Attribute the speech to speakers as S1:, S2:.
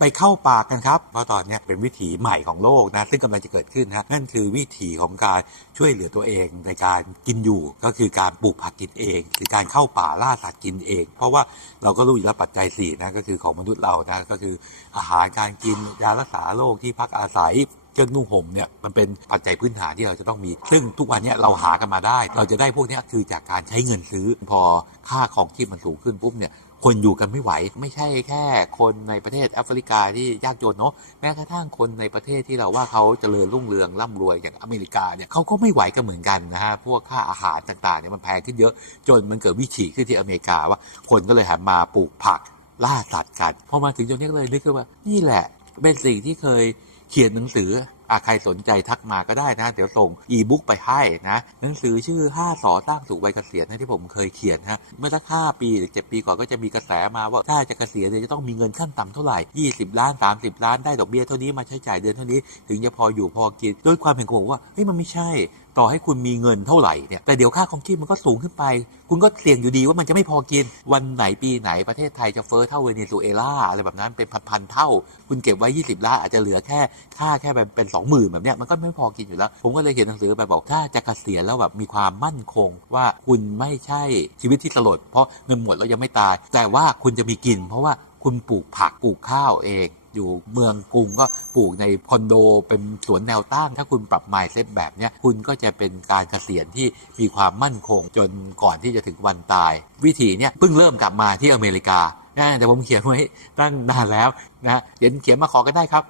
S1: ไปเข้าป่ากันครับ เพราะตอนนี้เป็นวิถีใหม่ของโลกนะ ซึ่งกำลังจะเกิดขึ้นนะนั่นคือวิถีของการช่วยเหลือตัวเองในการกินอยู่ ก็คือการปลูกผักกินเองหรือการเข้าป่าล่าสัตว์กินเอง เพราะว่าเราก็รู้อยู่แล้วปัจจัยสี่นะก็คือของมนุษย์เรานะก็คืออาหารการกินยารักษาโรคที่พักอาศัย เครื่องนุ่งห่มเนี่ยมันเป็นปัจจัยพื้นฐานที่เราจะต้องมี ซึ่งทุกวันนี้เราหากันมาได้ เราจะได้พวกนี้คือจากการใช้เงินซื้อพอค่าของที่มันสูงขึ้นปุ๊บเนี่ยคนอยู่กันไม่ไหว ไม่ใช่แค่คนในประเทศแอฟริกาที่ยากจนเนาะแม้กระทั่งคนในประเทศที่เราว่าเขาเจริญรุ่งเรืองร่ำรวยอย่างอเมริกาเนี่ยเขาก็ไม่ไหวกันเหมือนกันนะฮะพวกค่าอาหารต่างๆเนี่ยมันแพงขึ้นเยอะจนมันเกิดวิถีขึ้นที่อเมริกาว่า คนก็เลยหันมาปลูกผักล่าสัตว์กันพอมาถึงจุดนี้ก็เลยนึกขึ้นว่านี่แหละ เป็นสิ่งที่เคยเขียนหนังสืออาใครสนใจทักมาก็ได้นะ เดี๋ยวส่งอีบุ๊กไปให้นะหนังสือชื่อ 5 สอตั้งสู่วัยเกษียณนะที่ผมเคยเขียนนะเมื่อสัก5ปีหรือ7ปีก่อนก็จะมีกระแสมาว่าถ้าจะเกษียณเนี่ยจะต้องมีเงินขั้นต่ำเท่าไหร่ 20 ล้าน 30 ล้านได้ดอกเบี้ยเท่านี้มาใช้จ่ายเดือนเท่านี้ ถึงจะพออยู่พอกินด้วยความเห็นของผมว่าเฮ้ยมันไม่ใช่ ต่อให้คุณมีเงินเท่าไหร่เนี่ยแต่เดี๋ยวค่าของชีพมันก็สูงขึ้นไป คุณก็เสี่ยงอยู่ดีว่ามันจะไม่พอกิน วันไหนปีไหนประเทศไทยจะเฟ้อเท่าเวเนซุเอลาอะไรแบบนั้นเป็นพันๆเท่า คุณเก็บไว้ 20ล้านอาจจะเหลือแค่ค่าแค่เป็นเป็นสองหมื่นแบบเนี้ยมันก็ไม่พอกินอยู่แล้ว ผมก็เลยเขียนหนังสือไปบอกถ้าจะเกษียณแล้วแบบมีความมั่นคงว่าคุณไม่ใช่ชีวิตที่สลด เพราะเงินหมดแล้วยังไม่ตาย แต่ว่าคุณจะมีกิน เพราะว่าคุณปลูกผักปลูกข้าวเอง อยู่เมืองกรุงก็ปลูกในคอนโดเป็นสวนแนวตั้ง ถ้าคุณปรับไมล์เซตแบบนี้คุณก็จะเป็นการเกษียณที่มีความมั่นคงจนก่อนที่จะถึงวันตาย วิธีเนี้ยเพิ่งเริ่มกลับมาที่อเมริกานะแต่ผมเขียนไว้ตั้งนานแล้วนะเขียนเขียนมาขอกันได้ครับ